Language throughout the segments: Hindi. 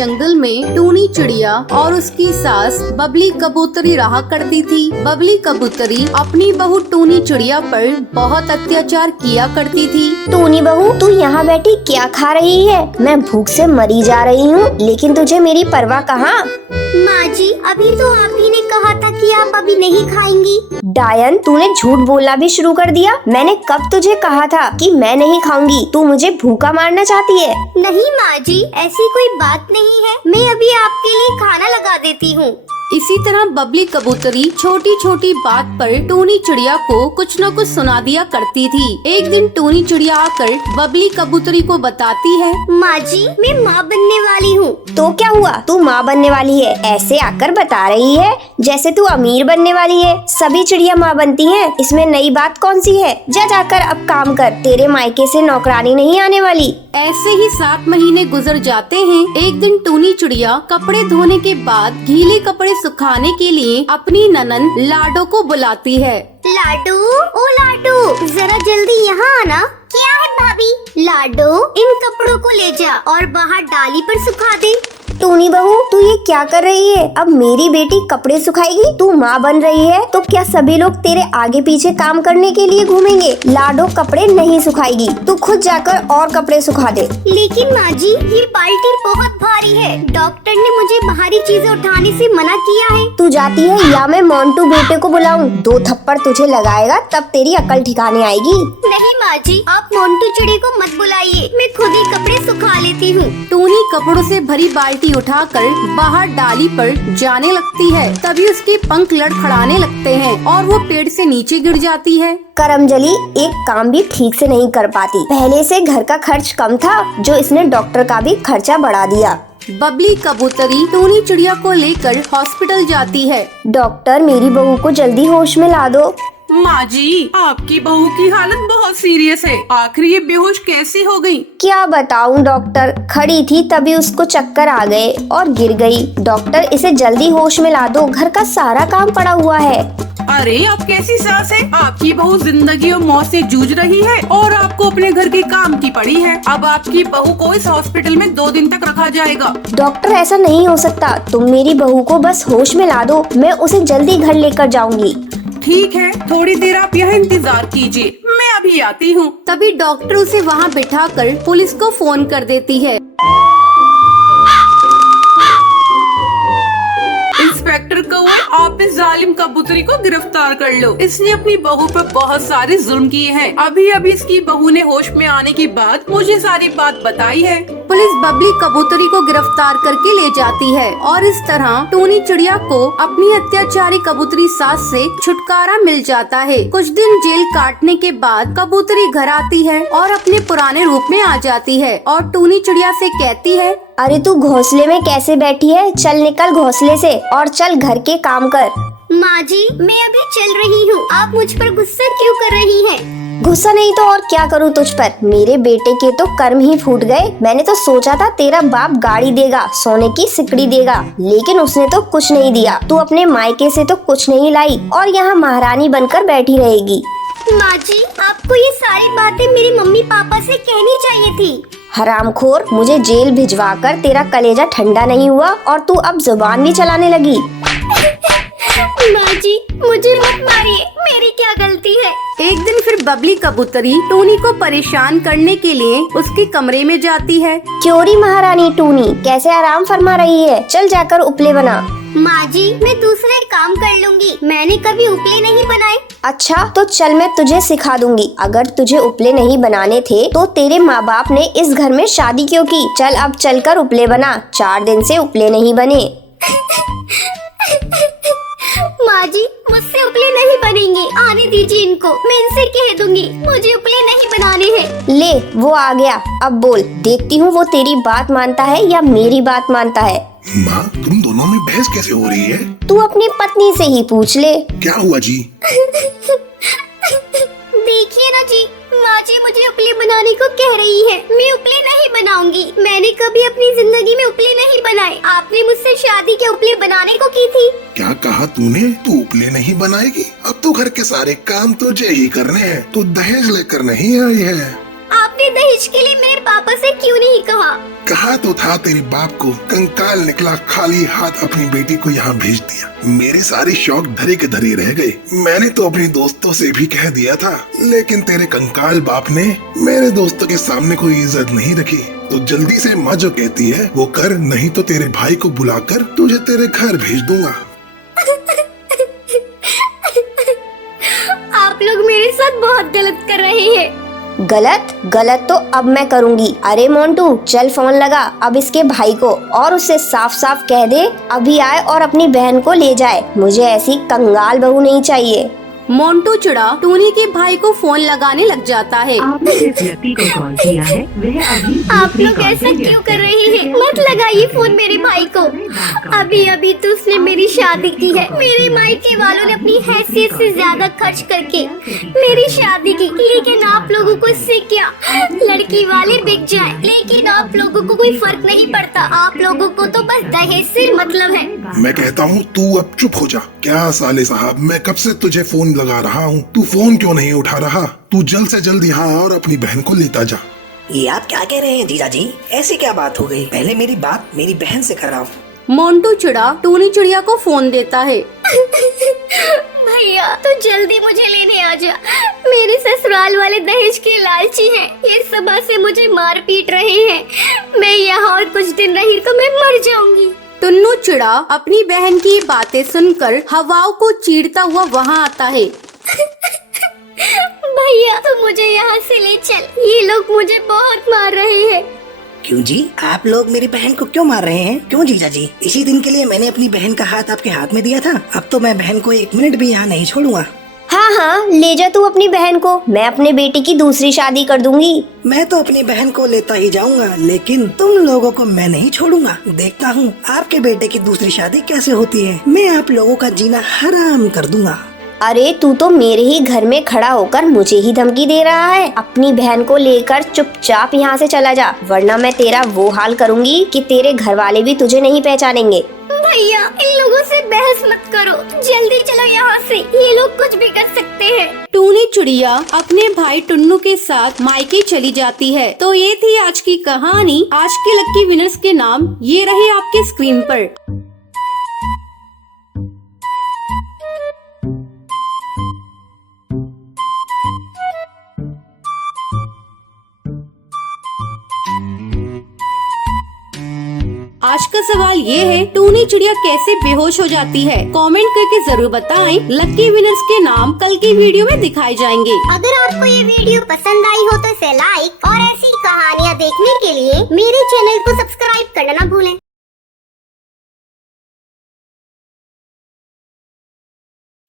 जंगल में टूनी चिड़िया और उसकी सास बबली कबूतरी रहा करती थी। बबली कबूतरी अपनी बहू टूनी चिड़िया पर बहुत अत्याचार किया करती थी। टूनी बहू, तू यहाँ बैठी क्या खा रही है? मैं भूख से मरी जा रही हूँ, लेकिन तुझे मेरी परवाह कहाँ? माँ जी, अभी तो आप ही ने कहा था कि आप अभी नहीं खाएंगी। डायन, तूने झूठ बोलना भी शुरू कर दिया। मैंने कब तुझे कहा था कि मैं नहीं खाऊंगी? तू मुझे भूखा मारना चाहती है? नहीं माँ जी, ऐसी कोई बात नहीं है। मैं अभी आपके लिए खाना लगा देती हूँ। इसी तरह बबली कबूतरी छोटी छोटी बात पर टूनी चिड़िया को कुछ न कुछ सुना दिया करती थी। एक दिन टूनी चिड़िया आकर बबली कबूतरी को बताती है, माँ जी, मैं माँ बनने वाली हूँ। तो क्या हुआ? तू माँ बनने वाली है, ऐसे आकर बता रही है जैसे तू अमीर बनने वाली है। सभी चिड़िया माँ बनती हैं, इसमें नई बात कौन सी है? जा जाकर अब काम कर, तेरे मायके से नौकरानी नहीं आने वाली। ऐसे ही 7 महीने गुजर जाते हैं। एक दिन टूनी चिड़िया कपड़े धोने के बाद गीले कपड़े सुखाने के लिए अपनी ननद लाडो को बुलाती है। लाडो, ओ लाडो, जरा जल्दी यहाँ आना। क्या है भाभी? लाडो, इन कपड़ों को ले जा और बाहर डाली पर सुखा दे। टूनी बहू, तू ये क्या कर रही है? अब मेरी बेटी कपड़े सुखाएगी? तू माँ बन रही है तो क्या सभी लोग तेरे आगे पीछे काम करने के लिए घूमेंगे? लाडो कपड़े नहीं सुखाएगी, तू खुद जाकर और कपड़े सुखा दे। लेकिन माँ जी, ये बाल्टी बहुत भारी है। डॉक्टर ने मुझे भारी चीजें उठाने से मना किया है। तू जाती है या मैं मोंटू बेटे को बुलाऊं? 2 थप्पड़ तुझे लगाएगा तब तेरी अकल ठिकाने आएगी। नहीं माँ जी, आप मोंटू चिड़ी को मत बुलाइए, मैं खुद ही कपड़े सुखा लेती हूँ। टूनी कपड़ों से भरी बाल्टी उठाकर बाहर डाली पर जाने लगती है। तभी उसके पंख लड़खड़ाने लगते हैं और वो पेड़ से नीचे गिर जाती है। करमजली एक काम भी ठीक से नहीं कर पाती। पहले से घर का खर्च कम था, जो इसने डॉक्टर का भी खर्चा बढ़ा दिया। बबली कबूतरी टूनी चिड़िया को लेकर हॉस्पिटल जाती है। डॉक्टर, मेरी बहू को जल्दी होश में ला दो। माँ जी, आपकी बहू की हालत बहुत सीरियस है। आखिर ये बेहोश कैसे हो गई? क्या बताऊं डॉक्टर, खड़ी थी तभी उसको चक्कर आ गए और गिर गई। डॉक्टर, इसे जल्दी होश में ला दो, घर का सारा काम पड़ा हुआ है। अरे, आप कैसी सास है? आपकी बहू जिंदगी और मौत से जूझ रही है और आपको अपने घर के काम की पड़ी है। अब आपकी बहू को इस हॉस्पिटल में 2 दिन तक रखा जाएगा। डॉक्टर, ऐसा नहीं हो सकता। तुम मेरी बहू को बस होश में ला दो, मैं उसे जल्दी घर लेकर जाऊंगी। ठीक है, थोड़ी देर आप यहाँ इंतजार कीजिए, मैं अभी आती हूँ। तभी डॉक्टर उसे वहाँ बिठाकर पुलिस को फोन कर देती है। इंस्पेक्टर कौआ, आप इस जालिम कबूतरी को गिरफ्तार कर लो। इसने अपनी बहू पर बहुत सारे जुल्म किए हैं। अभी अभी इसकी बहू ने होश में आने के बाद मुझे सारी बात बताई है। पुलिस बबली कबूतरी को गिरफ्तार करके ले जाती है और इस तरह टूनी चिड़िया को अपनी अत्याचारी कबूतरी सास से छुटकारा मिल जाता है। कुछ दिन जेल काटने के बाद कबूतरी घर आती है और अपने पुराने रूप में आ जाती है और टूनी चिड़िया से कहती है, अरे तू घोंसले में कैसे बैठी है? चल निकल घोंसले से और चल घर के काम कर। माँ जी, मैं अभी चल रही हूँ, आप मुझ पर गुस्सा क्यों कर रही हैं? गुस्सा नहीं तो और क्या करूँ तुझ पर? मेरे बेटे के तो कर्म ही फूट गए। मैंने तो सोचा था तेरा बाप गाड़ी देगा, सोने की सिकड़ी देगा, लेकिन उसने तो कुछ नहीं दिया। तू अपने मायके से तो कुछ नहीं लाई और यहाँ महारानी बनकर बैठी रहेगी। माँ जी, आपको ये सारी बातें मेरी मम्मी पापा से कहनी चाहिए थी। हरामखोर, मुझे जेल भिजवाकर तेरा कलेजा ठंडा नहीं हुआ और तू अब जुबान भी चलाने लगी। माँ जी, मुझे मत मारिए, मेरी क्या गलती है? एक दिन फिर बबली कबूतरी टूनी को परेशान करने के लिए उसके कमरे में जाती है। क्योरी महारानी टूनी, कैसे आराम फरमा रही है? चल जाकर उपले बना। माँ जी, मैं दूसरे काम कर लूंगी, मैंने कभी उपले नहीं बनाए। अच्छा, तो चल मैं तुझे सिखा दूंगी। अगर तुझे उपले नहीं बनाने थे तो तेरे माँ बाप ने इस घर में शादी क्यों की? चल अब चलकर उपले बना, 4 दिन से उपले नहीं बने। माँ जी, मुझसे उपले नहीं बनेंगे, आने दीजिए इनको, मैं इनसे कह दूंगी मुझे उपले नहीं बनाने हैं। ले, वो आ गया। अब बोल, देखती हूँ वो तेरी बात मानता है या मेरी बात मानता है। माँ, तुम दोनों में बहस कैसे हो रही है? तू अपनी पत्नी से ही पूछ ले। क्या हुआ जी? देखिए ना जी, माँ जी मुझे उपले बनाने को कह रही है। मैं उपले नहीं बनाऊंगी, मैंने कभी अपनी जिंदगी में उपले नहीं बनाए। आपने मुझसे शादी के उपले बनाने को की थी। क्या कहा तूने? तू उपले नहीं बनाएगी? अब तो घर के सारे काम तुझे ही करने हैं। तू दहेज लेकर नहीं आई है। आपने दहेज दहेज के लिए मेरे पापा से क्यों नहीं कहा? कहा तो था तेरे बाप को, कंकाल निकला खाली हाथ अपनी बेटी को यहाँ भेज दिया। मेरे सारे शौक धरे के धरे रह गए। मैंने तो अपने दोस्तों से भी कह दिया था, लेकिन तेरे कंकाल बाप ने मेरे दोस्तों के सामने कोई इज्जत नहीं रखी। तो जल्दी से माँ जो कहती है वो कर, नहीं तो तेरे भाई को बुलाकर तुझे तेरे घर भेज दूंगा। आप लोग मेरे साथ बहुत गलत कर रहे हैं। गलत तो अब मैं करूंगी। अरे मोंटू, चल फोन लगा अब इसके भाई को और उससे साफ साफ कह दे अभी आए और अपनी बहन को ले जाए। मुझे ऐसी कंगाल बहू नहीं चाहिए। मोंटू चिड़ा टूनी के भाई को फोन लगाने लग जाता है। आपने जिस व्यक्ति को कॉल किया है वह अभी आप दूसरी लोग कॉल ऐसा पर क्यों व्यस्त कर है। रहे हैं? मत लगाइए फोन मेरे भाई को। अभी तो उसने मेरी शादी की है। मेरे मायके वालों ने अपनी हैसियत से ज्यादा खर्च करके मेरी शादी की, लेकिन आप लोगों को इससे क्या? लड़की वाले बिक जाए, लेकिन आप लोगों को कोई फर्क नहीं पड़ता। आप लोगों को तो बस दहेज से मतलब है। मैं कहता हूँ तू अब चुप हो जा। क्या साले साहब, मैं कब से तुझे फोन लगा रहा हूँ, तू फोन क्यों नहीं उठा रहा? तू जल्द से जल्द यहाँ आ और अपनी बहन को लेता जा। ये आप क्या कह रहे हैं जीजा जी? ऐसी क्या बात हो गई? पहले मेरी बात मेरी बहन से कराओ। मोंटू चिड़ा टूनी चिड़िया को फोन देता है। भैया तो जल्दी मुझे लेने आ जा। मेरे ससुराल वाले दहेज के लालची हैं। ये सुबह से मुझे मार पीट रहे हैं। मैं यहाँ और कुछ दिन रही तो मैं मर जाऊंगी। टुन्नू चिड़ा अपनी बहन की बातें सुनकर हवाओं को चीरता हुआ वहाँ आता है। भैया तो मुझे यहाँ से ले चल। ये लोग मुझे बहुत मार रहे हैं। क्यों जी, आप लोग मेरी बहन को क्यों मार रहे हैं? क्यों जीजा जी? इसी दिन के लिए मैंने अपनी बहन का हाथ आपके हाथ में दिया था। अब तो मैं बहन को 1 मिनट भी यहाँ नहीं छोड़ूंगा। हाँ, ले जा तू अपनी बहन को। मैं अपने बेटी की दूसरी शादी कर दूंगी। मैं तो अपनी बहन को लेता ही जाऊंगा, लेकिन तुम लोगों को मैं नहीं छोड़ूंगा। देखता हूँ आपके बेटे की दूसरी शादी कैसे होती है। मैं आप लोगों का जीना हराम कर दूंगा। अरे तू तो मेरे ही घर में खड़ा होकर मुझे ही धमकी दे रहा है। अपनी बहन को लेकर चुपचाप यहाँ से चला जा, वरना मैं तेरा वो हाल करूँगी कि तेरे घर वाले भी तुझे नहीं पहचानेंगे। भैया इन लोगों से बहस मत करो। जल्दी चलो यहाँ से। ये लोग कुछ भी कर सकते हैं। टूनी चिड़िया अपने भाई टुन्नू के साथ मायके चली जाती है। तो ये थी आज की कहानी। आज के लक्की विनर्स के नाम ये रहे आपके स्क्रीन पर। आज का सवाल ये है, टूनी चिड़िया कैसे बेहोश हो जाती है? कमेंट करके जरूर बताएं। लकी विनर्स के नाम कल की वीडियो में दिखाए जाएंगे। अगर आपको ये वीडियो पसंद आई हो तो इसे लाइक और ऐसी कहानियाँ देखने के लिए मेरे चैनल को सब्सक्राइब करना ना भूलें।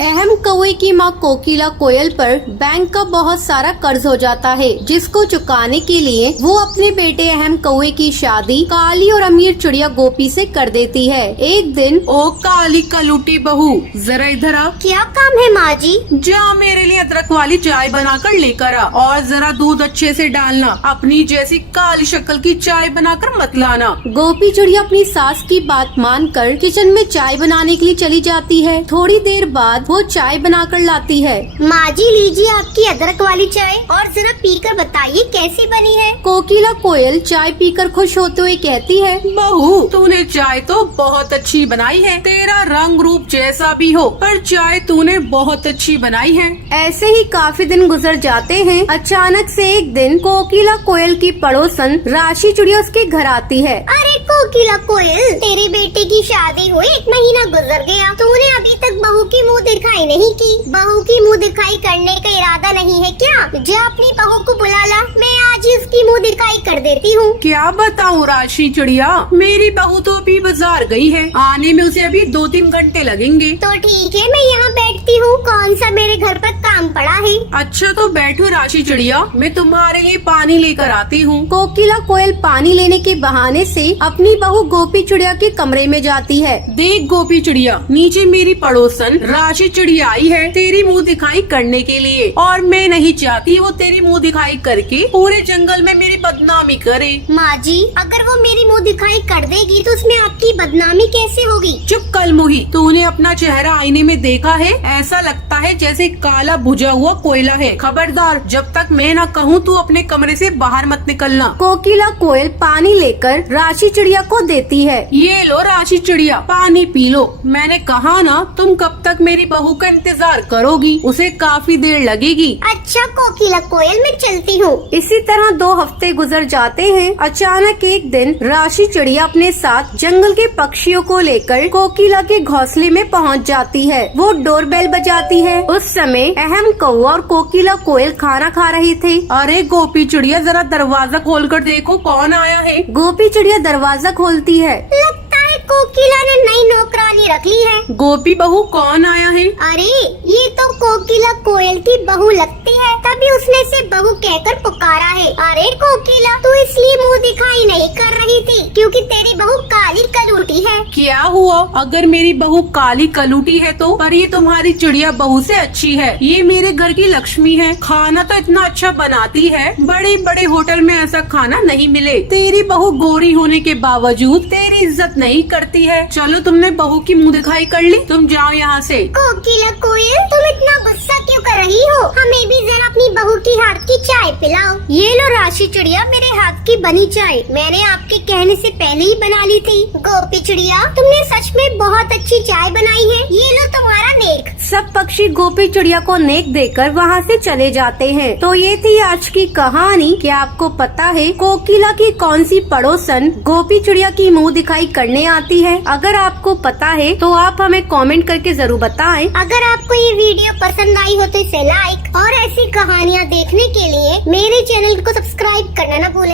अहम कौवे की माँ कोकिला कोयल पर बैंक का बहुत सारा कर्ज हो जाता है, जिसको चुकाने के लिए वो अपने बेटे अहम कौवे की शादी काली और अमीर चिड़िया गोपी से कर देती है। एक दिन ओ काली कलूटी बहू, जरा इधर आ। क्या काम है माँ जी? जा मेरे लिए अदरक वाली चाय बनाकर लेकर आ, और जरा दूध अच्छे से डालना। अपनी जैसी काली शक्ल की चाय बनाकर मत लाना। गोपी चिड़िया अपनी सास की बात मानकर किचन में चाय बनाने के लिए चली जाती है। थोड़ी देर बाद वो चाय बनाकर लाती है। माँ जी लीजिए आपकी अदरक वाली चाय और जरा पीकर बताइए कैसी बनी है। कोकिला कोयल चाय पीकर खुश होते हुए कहती है, बहू तूने चाय तो बहुत अच्छी बनाई है। तेरा रंग रूप जैसा भी हो, पर चाय तूने बहुत अच्छी बनाई है। ऐसे ही काफी दिन गुजर जाते हैं। अचानक से एक दिन कोकिला कोयल की पड़ोसन राशि चिड़िया उसके घर आती है। अरे कोकिला कोयल, तेरे बेटे की शादी हुई 1 महीना गुजर गया, तूने अभी तक बहू की मुँह दिखाई नहीं की। बहू की मुँह दिखाई करने का इरादा नहीं है क्या? जा अपनी बहू को बुला ला, मैं आज ही उसकी मुँह दिखाई कर देती हूँ। क्या बताऊँ राशि चिड़िया, मेरी बहू तो अभी बाजार गई है। आने में उसे अभी 2-3 घंटे लगेंगे। तो ठीक है, मैं यहाँ बैठती हूँ। कौन सा मेरे घर पर काम पड़ा है? अच्छा तो बैठो राशि चिड़िया, मैं तुम्हारे लिए पानी लेकर आती हूँ। कोकिला कोयल पानी लेने के बहाने से अपनी बहू गोपी चिड़िया के कमरे में जाती है। देख गोपी चिड़िया, नीचे मेरी पड़ोसन राशि चिड़िया आई है तेरी मुँह दिखाई करने के लिए, और मैं नहीं चाहती वो तेरी मुँह दिखाई करके पूरे जंगल में मेरी बदनामी करे। माँ जी, अगर वो मेरी मुंह दिखाई कर देगी तो उसमें आपकी बदनामी कैसे होगी? चुप कलमुही, तूने अपना चेहरा आईने में देखा है? ऐसा लगता है जैसे काला भुजा हुआ कोयला है। खबरदार, जब तक मैं न कहूँ तू अपने कमरे से बाहर मत निकलना। कोकिला कोयल पानी लेकर राशि चिड़िया को देती है। ये लो राशि चिड़िया, पानी पी लो। मैंने कहा ना, तुम कब तक मेरी बहू का इंतजार करोगी? उसे काफी देर लगेगी। अच्छा कोकिला कोयल, मैं चलती हूँ। इसी तरह 2 हफ्ते गुजर जाते हैं। अचानक एक दिन राशि चिड़िया अपने साथ जंगल के पक्षियों को लेकर कोकिला के घोंसले में पहुंच जाती है। वो डोरबेल बजाती है। उस समय अहम कौवा और कोकिला कोयल खाना खा रहे थे। अरे गोपी चिड़िया, जरा दरवाजा खोलकर देखो कौन आया है। गोपी चिड़िया दरवाजा खोलती है। लगता है कोकिला ने नई नौकरानी रख ली है। गोपी बहू, कौन आया है? अरे ये तो कोकिला कोयल की बहू लगती है, तभी उसने से बहू कहकर पुकारा है। अरे कोकिला, तू इसलिए मुंह दिखाई नहीं कर रही थी क्योंकि तेरी बहू काली कलूटी है। क्या हुआ? अगर मेरी बहू काली कलूटी है तो? पर ये तुम्हारी चिड़िया बहू से अच्छी है। ये मेरे घर की लक्ष्मी है। खाना तो इतना अच्छा बनाती है, बड़े बड़े होटल में ऐसा खाना नहीं मिले। तेरी बहू गोरी होने के बावजूद तेरी इज्जत नहीं करती है। चलो, तुमने बहू की मुंह दिखाई कर ली, तुम जाओ यहाँ से। कोकिला कोयल, तुम इतना गुस्सा क्यों कर रही हो? हमें भी जरा अपनी बहू की हाथ की चाय पिलाओ। ये लो राशि चिड़िया, मेरे हाथ की बनी चाय। मैंने आपके कहने से पहले ही बना ली थी। गोपी चिड़िया, तुमने सच में बहुत अच्छी चाय बनाई है। ये लो तुम्हारा नेक। सब पक्षी गोपी चिड़िया को नेक देकर वहाँ से चले जाते हैं। तो ये थी आज की कहानी। क्या आपको पता है कोकिला की कौन सी पड़ोसन गोपी चिड़िया की मुंह दिखाई करने आती है? अगर आपको पता है तो आप हमें कमेंट करके जरूर बताएं। अगर आपको ये वीडियो पसंद आई हो तो इसे लाइक और ऐसी कहानियाँ देखने के लिए मेरे चैनल को सब्सक्राइब करना न भूलें।